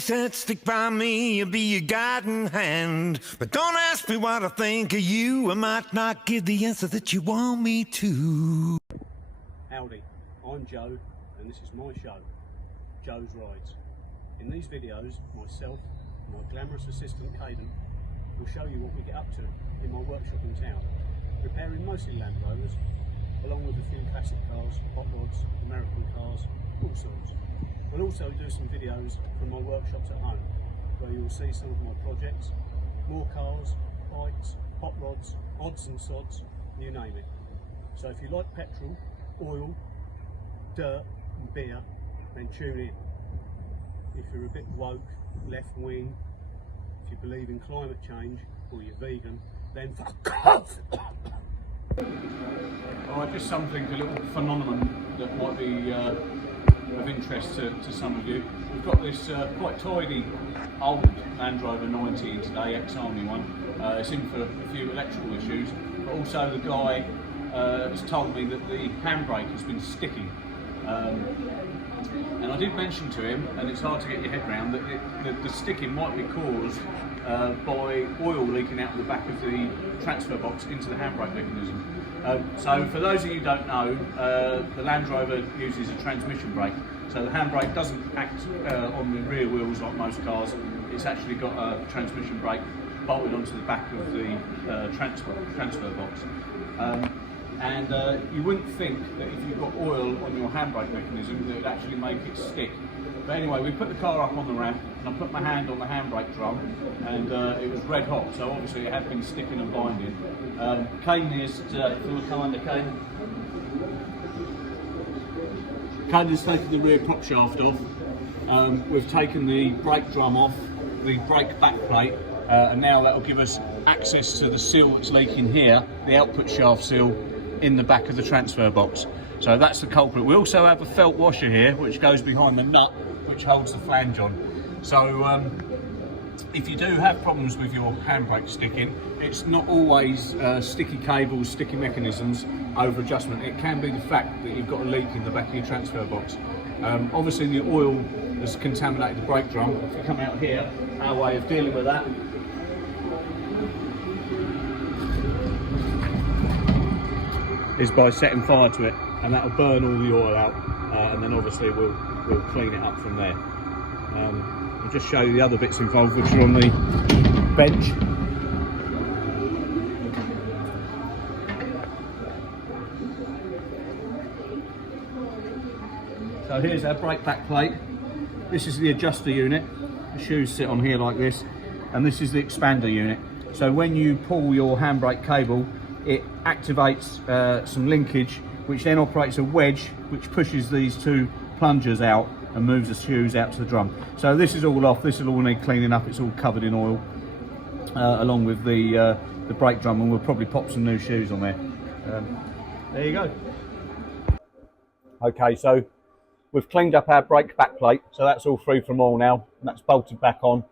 said, stick by me, I'll be your guiding hand. But don't ask me what I think of you, I might not give the answer that you want me to. Howdy, I'm Joe, and this is my show, Joe's Rides. In these videos, myself and my glamorous assistant Caden will show you what we get up to in my workshop in town, repairing mostly Land Rovers, along with a few classic cars, hot rods, American cars, all sorts. We'll also do some videos from my workshops at home, where you will see some of my projects, more cars, bikes, hot rods, odds and sods, you name it. So if you like petrol, oil, dirt and beer, then tune in. If you're a bit woke, left wing, if you believe in climate change, or you're vegan, then fuck off! Alright, just something, a little phenomenon that might be of interest to some of you. We've got this quite tidy old Land Rover 90 today, ex-Army one. It's in for a few electrical issues, but also the guy has told me that the handbrake has been sticking. And I did mention to him, and it's hard to get your head around, that the sticking might be caused by oil leaking out of the back of the transfer box into the handbrake mechanism. So for those of you who don't know, the Land Rover uses a transmission brake. So the handbrake doesn't act on the rear wheels like most cars. It's actually got a transmission brake bolted onto the back of the transfer box. And you wouldn't think that if you've got oil on your handbrake mechanism that it would actually make it stick. But anyway, we put the car up on the ramp and I put my hand on the handbrake drum and it was red hot, so obviously it had been sticking and binding. Caden is, if you look under Caden. Caden's taken the rear prop shaft off. We've taken the brake drum off, the brake back plate, and now that will give us access to the seal that's leaking here, the output shaft seal in the back of the transfer box. So that's the culprit. We also have a felt washer here which goes behind the nut which holds the flange on. So if you do have problems with your handbrake sticking, it's not always sticky cables, sticky mechanisms, over adjustment. It can be the fact that you've got a leak in the back of your transfer box. Obviously the oil has contaminated the brake drum. If you come out here, our way of dealing with that is by setting fire to it, and that'll burn all the oil out, and then obviously we'll clean it up from there. I'll just show you the other bits involved which are on the bench. So here's our brake back plate. This is the adjuster unit. The shoes sit on here like this, and this is the expander unit. So when you pull your handbrake cable, it activates some linkage, which then operates a wedge which pushes these two plungers out and moves the shoes out to the drum. So this is all off, this will all need cleaning up, it's all covered in oil, along with the brake drum, and we'll probably pop some new shoes on there. There you go. Okay, so we've cleaned up our brake back plate, so that's all free from oil now, and that's bolted back on.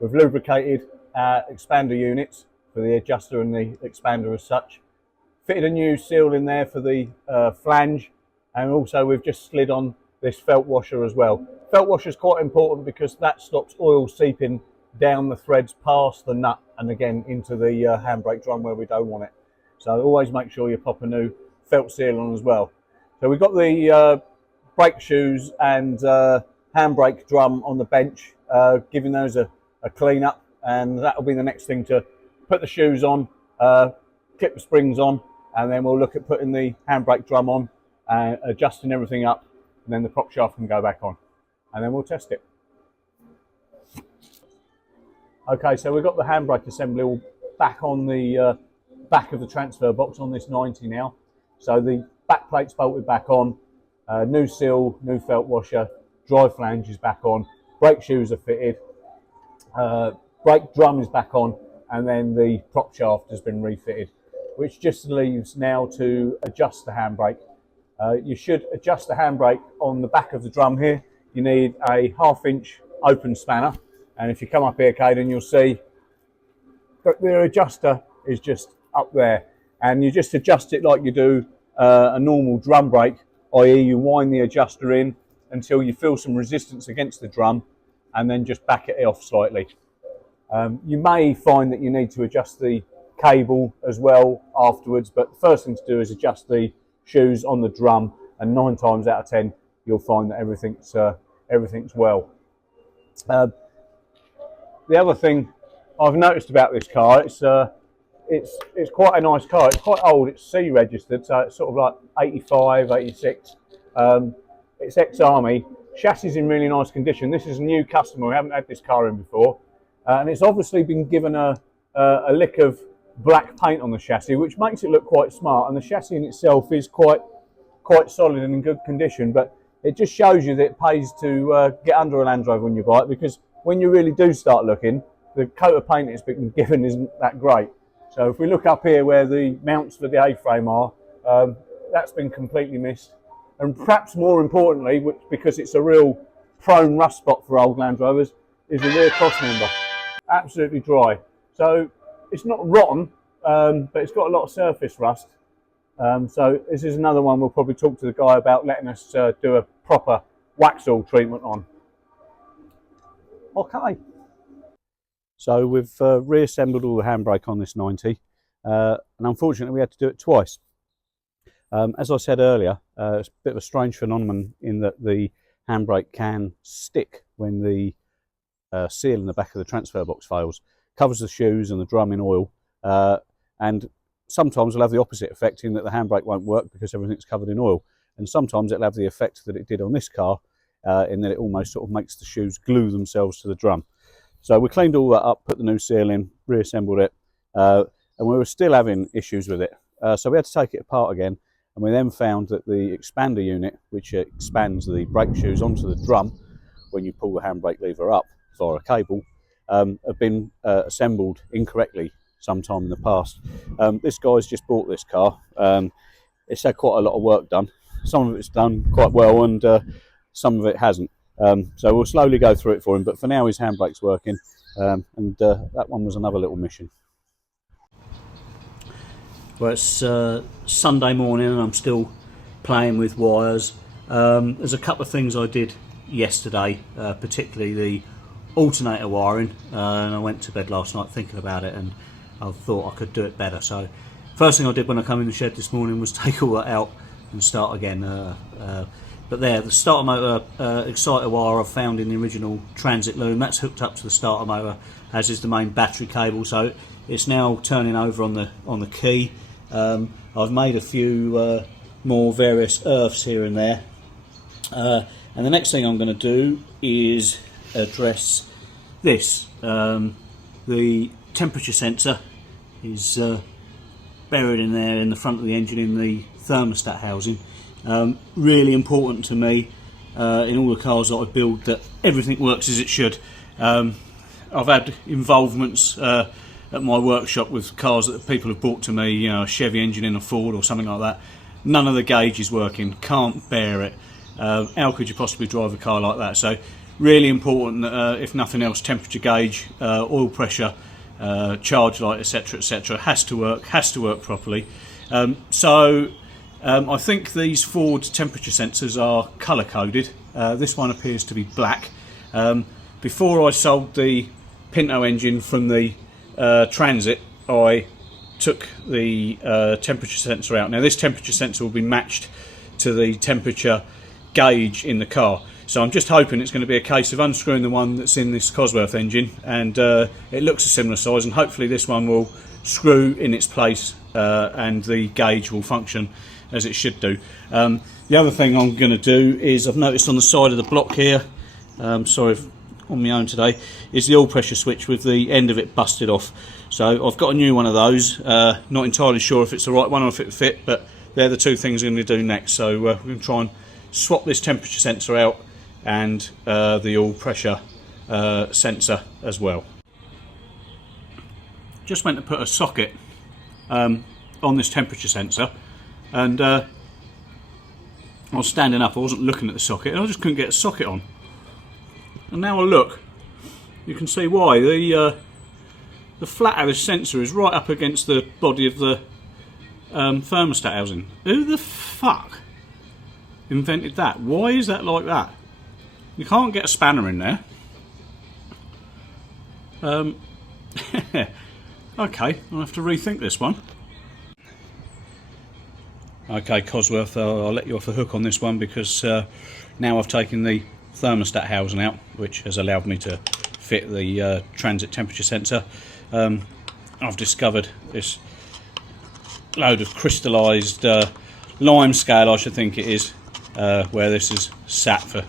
We've lubricated our expander units for the adjuster and the expander as such. Fitted a new seal in there for the flange, and also we've just slid on this felt washer as well. Felt washer is quite important because that stops oil seeping down the threads past the nut and again into the handbrake drum where we don't want it. So always make sure you pop a new felt seal on as well. So we've got the brake shoes and handbrake drum on the bench, giving those a clean up, and that'll be the next thing to put the shoes on, clip the springs on, and then we'll look at putting the handbrake drum on and adjusting everything up, and then the prop shaft can go back on, and then we'll test it. Okay, so we've got the handbrake assembly all back on the back of the transfer box on this 90 now. So the back plate's bolted back on, new seal, new felt washer, dry flange is back on, brake shoes are fitted, brake drum is back on, and then the prop shaft has been refitted, which just leaves now to adjust the handbrake. You should adjust the handbrake on the back of the drum here. You need a 1/2 inch open spanner, and if you come up here, Caden, you'll see that the adjuster is just up there, and you just adjust it like you do a normal drum brake, i.e. you wind the adjuster in until you feel some resistance against the drum, and then just back it off slightly. You may find that you need to adjust the cable as well afterwards, but the first thing to do is adjust the shoes on the drum, and 9 times out of 10 you'll find that everything's well. The other thing I've noticed about this car, it's quite a nice car. It's quite old. It's C registered, so it's sort of like 85, 86. It's ex-army. Chassis is in really nice condition. This is a new customer. We haven't had this car in before, and it's obviously been given a lick of black paint on the chassis, which makes it look quite smart. And the chassis in itself is quite solid and in good condition. But it just shows you that it pays to get under a Land Rover when you buy it, because when you really do start looking, the coat of paint it's been given isn't that great. So if we look up here where the mounts for the A-frame are, that's been completely missed. And perhaps more importantly, because it's a real prone rust spot for old Land Rovers, is the rear cross member. Absolutely dry. So it's not rotten, but it's got a lot of surface rust. So this is another one we'll probably talk to the guy about letting us do a proper Waxall treatment on. Okay. So we've reassembled all the handbrake on this 90, and unfortunately we had to do it twice. As I said earlier, it's a bit of a strange phenomenon in that the handbrake can stick when the seal in the back of the transfer box fails. Covers the shoes and the drum in oil, and sometimes it'll have the opposite effect in that the handbrake won't work because everything's covered in oil, and sometimes it'll have the effect that it did on this car, in that it almost sort of makes the shoes glue themselves to the drum. So we cleaned all that up, put the new seal in, reassembled it, and we were still having issues with it. So we had to take it apart again, and we then found that the expander unit, which expands the brake shoes onto the drum when you pull the handbrake lever up via a cable, have been assembled incorrectly sometime in the past. This guy's just bought this car. It's had quite a lot of work done. Some of it's done quite well, and some of it hasn't. So we'll slowly go through it for him, but for now his handbrake's working, and that one was another little mission. Well, it's Sunday morning and I'm still playing with wires. There's a couple of things I did yesterday, particularly the alternator wiring, and I went to bed last night thinking about it, and I thought I could do it better. So first thing I did when I come in the shed this morning was take all that out and start again. But there, the starter motor exciter wire I found in the original transit loom, that's hooked up to the starter motor, as is the main battery cable. So it's now turning over on the key. I've made a few more various earths here and there, and the next thing I'm going to do is address this. The temperature sensor is buried in there in the front of the engine in the thermostat housing. Really important to me in all the cars that I build that everything works as it should. I've had involvements at my workshop with cars that people have brought to me, you know, a Chevy engine in a Ford or something like that. None of the gauge is working, can't bear it. How could you possibly drive a car like that? So really important that if nothing else, temperature gauge, oil pressure, charge light, etc., has to work properly. I think these Ford temperature sensors are colour coded. This one appears to be black. Before I sold the Pinto engine from the Transit, I took the temperature sensor out. Now this temperature sensor will be matched to the temperature gauge in the car. So I'm just hoping it's going to be a case of unscrewing the one that's in this Cosworth engine, and it looks a similar size, and hopefully this one will screw in its place and the gauge will function as it should do. The other thing I'm going to do is, I've noticed on the side of the block here, sorry on my own today, is the oil pressure switch with the end of it busted off. So I've got a new one of those, not entirely sure if it's the right one or if it fit, but they're the two things I'm going to do next. So we're going to try and swap this temperature sensor out and the oil pressure sensor as well. Just went to put a socket on this temperature sensor, and I was standing up, I wasn't looking at the socket, and I just couldn't get a socket on. And now I look, you can see why. The flat of this sensor is right up against the body of the thermostat housing. Who the fuck invented that? Why is that like that? You can't get a spanner in there. Okay, I'll have to rethink this one. Okay, Cosworth, I'll let you off the hook on this one because now I've taken the thermostat housing out, which has allowed me to fit the transit temperature sensor. I've discovered this load of crystallised lime scale, I should think it is, where this is sat for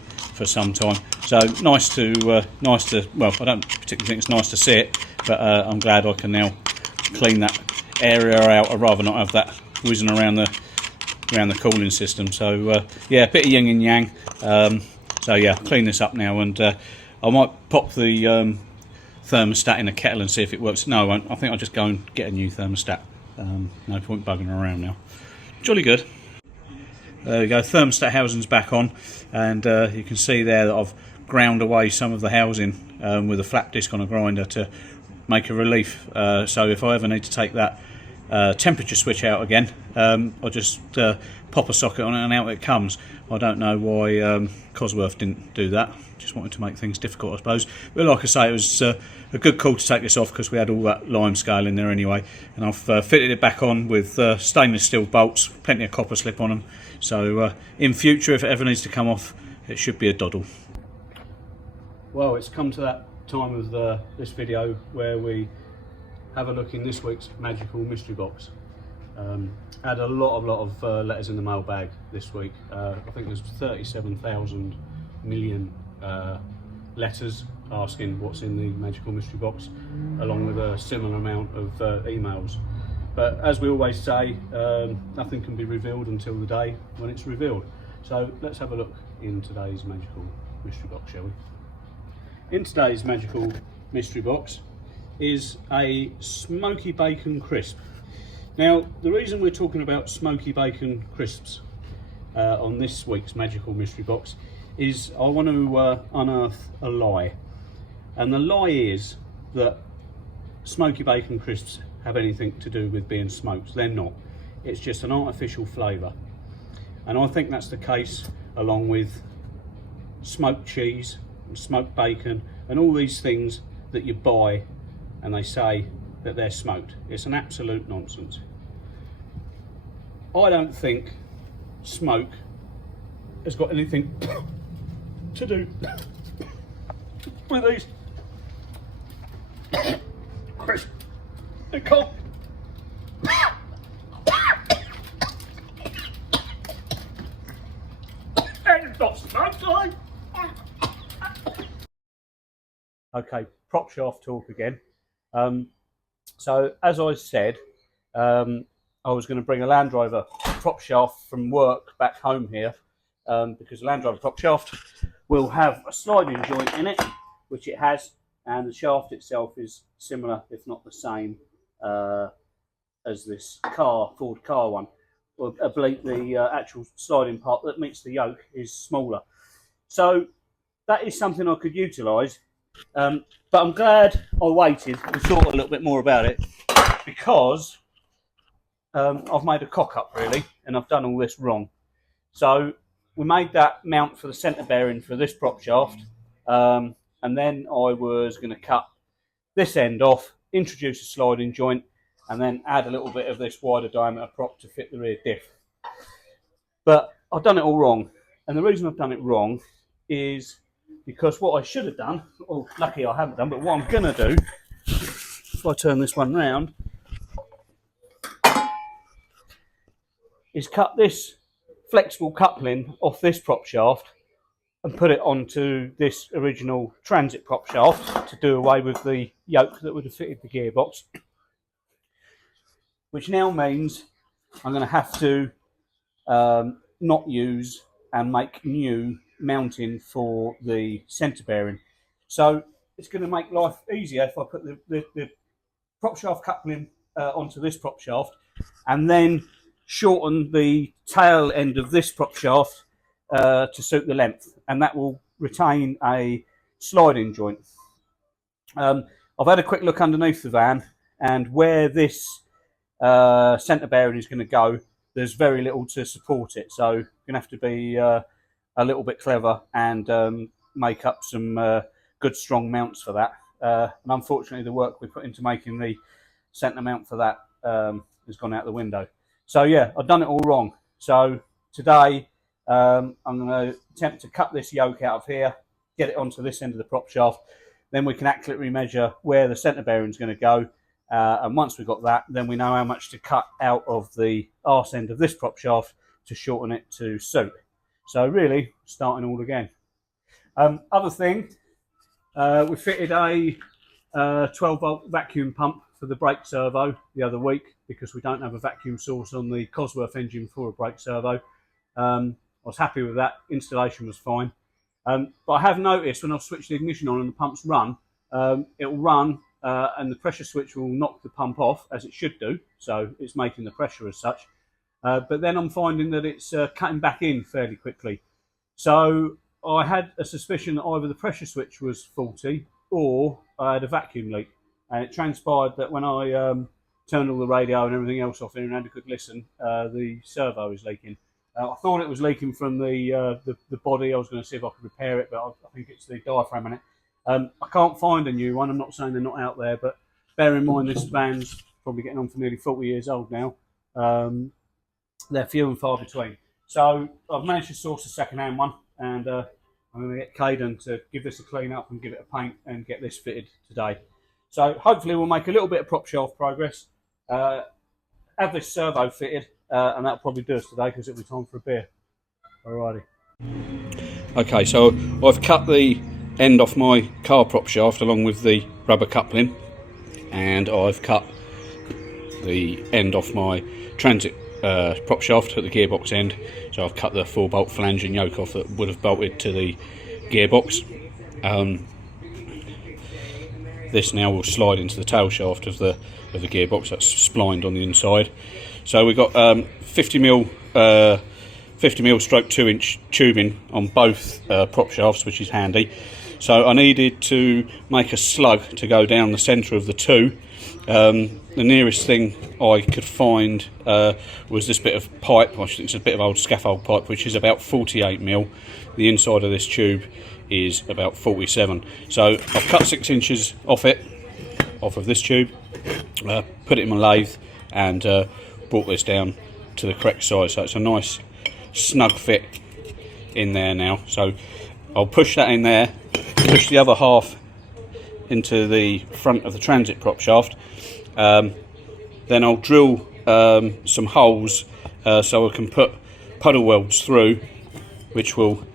some time. So nice to well, I don't particularly think it's nice to see it, but I'm glad I can now clean that area out. I'd rather not have that whizzing around the cooling system. So yeah, a bit of yin and yang. So yeah, clean this up now, and I might pop the thermostat in a kettle and see if it works. No, I won't. I think I'll just go and get a new thermostat. No point bugging around now. Jolly good. There we go, thermostat housing's back on, and you can see there that I've ground away some of the housing with a flat disc on a grinder to make a relief. So if I ever need to take that temperature switch out again, I'll just pop a socket on it and out it comes. I don't know why Cosworth didn't do that. Just wanted to make things difficult, I suppose. But like I say, it was a good call to take this off because we had all that lime scale in there anyway. And I've fitted it back on with stainless steel bolts, plenty of copper slip on them. So in future, if it ever needs to come off, it should be a doddle. Well, it's come to that time of this video where we have a look in this week's magical mystery box. Had a lot of letters in the mailbag this week. I think there's 37,000 million letters asking what's in the magical mystery box, along with a similar amount of emails. But as we always say, nothing can be revealed until the day when it's revealed. So let's have a look in today's magical mystery box, shall we? In today's magical mystery box is a smoky bacon crisp. Now, the reason we're talking about smoky bacon crisps on this week's magical mystery box is I want to unearth a lie. And the lie is that smoky bacon crisps have anything to do with being smoked. They're not. It's just an artificial flavour. And I think that's the case along with smoked cheese and smoked bacon and all these things that you buy and they say that they're smoked. It's an absolute nonsense. I don't think smoke has got anything to do with these crisp. They can't. And it's not smoked, like. Okay, prop shaft talk again. So as I said, I was going to bring a Land Rover prop shaft from work back home here, because the Land Rover prop shaft will have a sliding joint in it, which it has, and the shaft itself is similar, if not the same, as this Ford car one. Well, I believe the actual sliding part that meets the yoke is smaller. So that is something I could utilise. But I'm glad I waited and thought a little bit more about it, because I've made a cock up really, and I've done all this wrong. So we made that mount for the centre bearing for this prop shaft, and then I was going to cut this end off, introduce a sliding joint, and then add a little bit of this wider diameter prop to fit the rear diff. But I've done it all wrong, and the reason I've done it wrong is because what I should have done, well, lucky I haven't done, but what I'm going to do, if I turn this one round, is cut this flexible coupling off this prop shaft and put it onto this original transit prop shaft to do away with the yoke that would have fitted the gearbox. Which now means I'm going to have to not use and make new mounting for the centre bearing. So it's going to make life easier if I put the prop shaft coupling onto this prop shaft and then shorten the tail end of this prop shaft to suit the length, and that will retain a sliding joint. I've had a quick look underneath the van, and where this centre bearing is going to go, there's very little to support it, so you're going to have to be a little bit clever and make up some good strong mounts for that. and unfortunately the work we put into making the centre mount for that has gone out the window. So yeah, I've done it all wrong. So today I'm going to attempt to cut this yoke out of here, get it onto this end of the prop shaft, then we can accurately measure where the centre bearing is going to go, and once we've got that, then we know how much to cut out of the arse end of this prop shaft to shorten it to suit. So really, starting all again. Other thing, we fitted a 12-volt vacuum pump for the brake servo the other week because we don't have a vacuum source on the Cosworth engine for a brake servo. I was happy with that. Installation was fine. But I have noticed when I've switched the ignition on and the pumps run, it'll run and the pressure switch will knock the pump off, as it should do. So it's making the pressure as such. But then I'm finding that it's cutting back in fairly quickly. So I had a suspicion that either the pressure switch was faulty or I had a vacuum leak. And it transpired that when I turned all the radio and everything else off here and had a good listen, the servo is leaking. I thought it was leaking from the body. I was going to see if I could repair it, but I think it's the diaphragm in it. I can't find a new one. I'm not saying they're not out there, but bear in mind this van's probably getting on for nearly 40 years old now. They're few and far between. So I've managed to source a second-hand one, and I'm going to get Caden to give this a clean up and give it a paint and get this fitted today. So hopefully we'll make a little bit of prop shaft progress, have this servo fitted, and that'll probably do us today because it'll be time for a beer. Alrighty. Okay, so I've cut the end off my car prop shaft along with the rubber coupling, and I've cut the end off my transit prop shaft at the gearbox end. So I've cut the 4-bolt flange and yoke off that would have bolted to the gearbox. This now will slide into the tail shaft of the gearbox that's splined on the inside. So we've got 50mm stroke 2-inch tubing on both prop shafts, which is handy. So I needed to make a slug to go down the centre of the two. The nearest thing I could find was this bit of pipe. I think it's a bit of old scaffold pipe, which is about 48mm. The inside of this tube is about 47. So I've cut 6 inches off of this tube, put it in my lathe, and brought this down to the correct size. So it's a nice snug fit in there now. So I'll push that in there, push the other half into the front of the transit prop shaft. Then I'll drill some holes so I can put puddle welds through, which will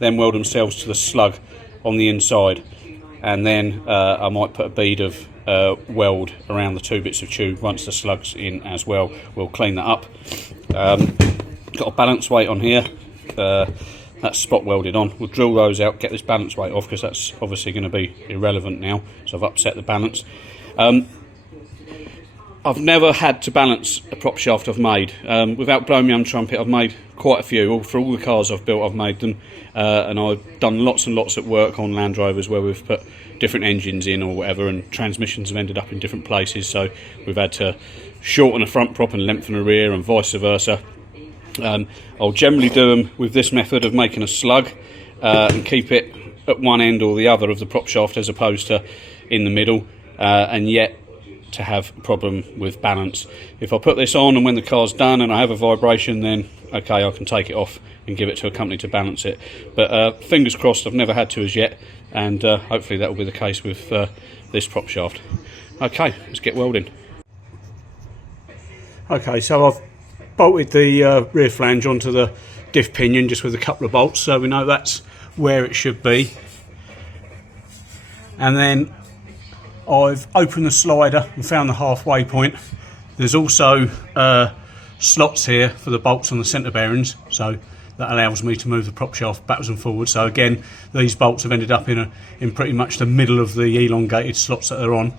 then weld themselves to the slug on the inside, and then I might put a bead of weld around the 2 bits of tube once the slug's in as well. We'll clean that up. Got a balance weight on here, that's spot welded on. We'll drill those out, get this balance weight off because that's obviously going to be irrelevant now, so I've upset the balance. I've never had to balance a prop shaft I've made. Without blowing my own trumpet, I've made quite a few. For all the cars I've built, I've made them. And I've done lots and lots of work on Land Rovers where we've put different engines in or whatever, and transmissions have ended up in different places. So we've had to shorten a front prop and lengthen a rear and vice versa. I'll generally do them with this method of making a slug and keep it at one end or the other of the prop shaft as opposed to in the middle, and yet to have a problem with balance. If I put this on and when the car's done and I have a vibration, then okay, I can take it off and give it to a company to balance it. But fingers crossed, I've never had to as yet, and hopefully that will be the case with this prop shaft. Okay, let's get welding. Okay, so I've bolted the rear flange onto the diff pinion just with a couple of bolts, so we know that's where it should be. And then I've opened the slider and found the halfway point. There's also slots here for the bolts on the centre bearings, so that allows me to move the prop shaft backwards and forwards. So again, these bolts have ended up in pretty much the middle of the elongated slots that they're on.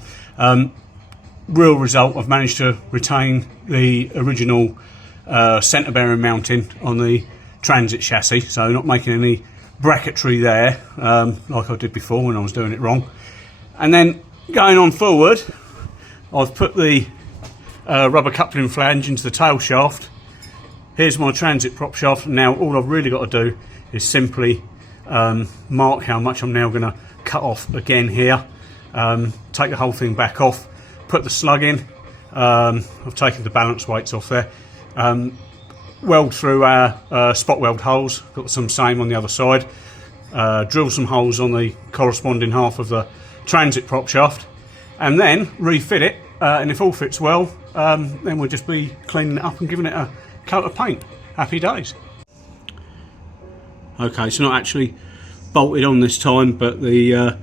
Real result, I've managed to retain the original centre bearing mounting on the transit chassis, so not making any bracketry there like I did before when I was doing it wrong. And then going on forward, I've put the rubber coupling flange into the tail shaft. Here's my transit prop shaft. Now all I've really got to do is simply mark how much I'm now going to cut off again here. take the whole thing back off, put the slug in. I've taken the balance weights off there. Weld through our spot weld holes, got some same on the other side. Drill some holes on the corresponding half of the transit prop shaft, and then refit it, and if all fits well, then we'll just be cleaning it up and giving it a coat of paint. Happy days. Okay, it's not actually bolted on this time, but the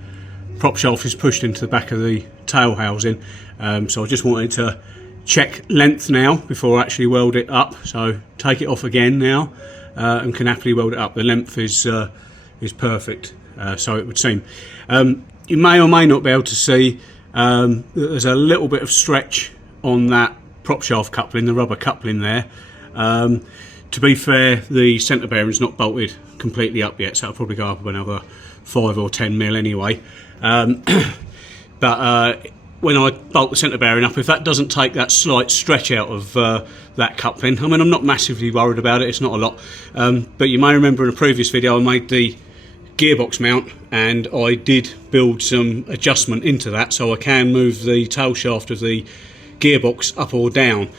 prop shaft is pushed into the back of the tail housing, so I just wanted to check length now before I actually weld it up. So take it off again now, and can happily weld it up. The length is perfect, so it would seem. You may or may not be able to see that there's a little bit of stretch on that prop shaft coupling, the rubber coupling there. To be fair, the centre bearing's not bolted completely up yet, so it'll probably go up another 5 or 10 mil anyway. But when I bolt the centre bearing up, if that doesn't take that slight stretch out of that coupling, I mean, I'm not massively worried about it, it's not a lot. But you may remember in a previous video I made the gearbox mount, and I did build some adjustment into that so I can move the tail shaft of the gearbox up or down.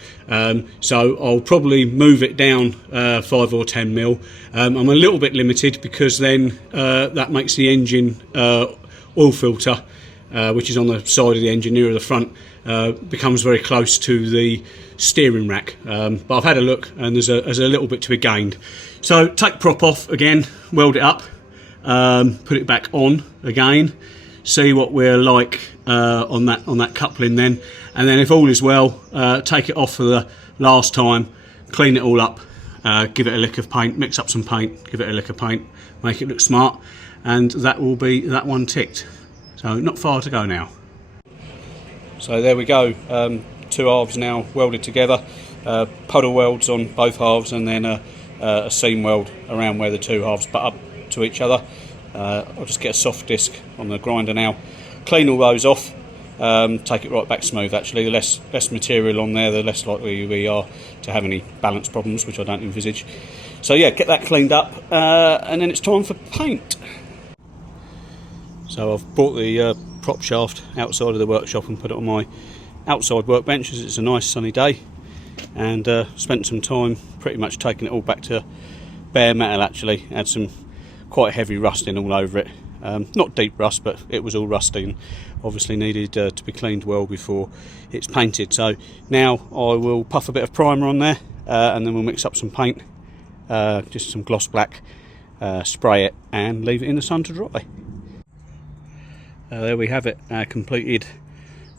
So I'll probably move it down 5 or 10 mil. I'm a little bit limited because then that makes the engine oil filter, which is on the side of the engine near the front, becomes very close to the steering rack. But I've had a look and there's a little bit to be gained. So take prop off again, weld it up, put it back on again, see what we're like on that coupling then, and then if all is well, take it off for the last time, clean it all up, give it a lick of paint, mix up some paint, give it a lick of paint, make it look smart, and that will be that one ticked. So not far to go now. So there we go, 2 halves now welded together, puddle welds on both halves, and then a seam weld around where the 2 halves butt up to each other. I'll just get a soft disc on the grinder now, clean all those off, take it right back smooth. Actually, the less material on there, the less likely we are to have any balance problems, which I don't envisage. So yeah, get that cleaned up, and then it's time for paint. So I've brought the prop shaft outside of the workshop and put it on my outside workbench as it's a nice sunny day, and spent some time pretty much taking it all back to bare metal. Actually had some quite heavy rusting all over it, not deep rust, but it was all rusty and obviously needed to be cleaned well before it's painted. So now I will puff a bit of primer on there, and then we'll mix up some paint, just some gloss black, spray it and leave it in the sun to dry. There we have it, our completed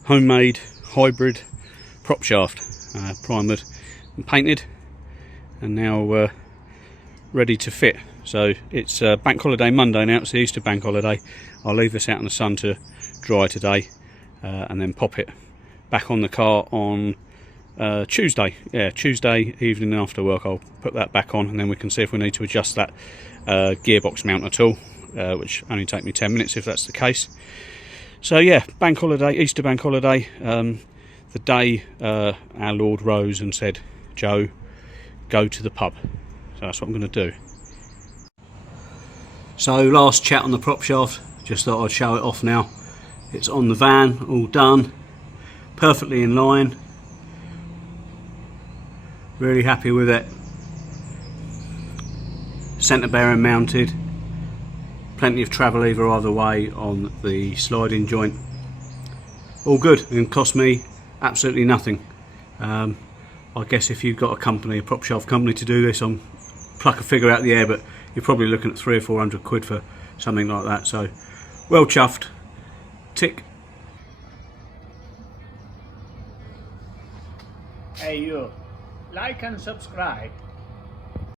homemade hybrid prop shaft, primered and painted, and now ready to fit. So it's bank holiday Monday now, it's the Easter bank holiday. I'll leave this out in the sun to dry today, and then pop it back on the car on Tuesday. Yeah, Tuesday evening after work I'll put that back on, and then we can see if we need to adjust that gearbox mount at all, which only take me 10 minutes if that's the case. So yeah, bank holiday, Easter bank holiday, the day our Lord rose and said, "Joe, go to the pub." So that's what I'm going to do. So last chat on the prop shaft, just thought I'd show it off now. It's on the van, all done, perfectly in line. Really happy with it. Centre bearing mounted. Plenty of travel lever either way on the sliding joint. All good, and cost me absolutely nothing. I guess if you've got a company, a prop shaft company to do this, pluck a figure out of the air, but you're probably looking at 300 or 400 quid for something like that. So well chuffed. Tick. Hey you, like and subscribe.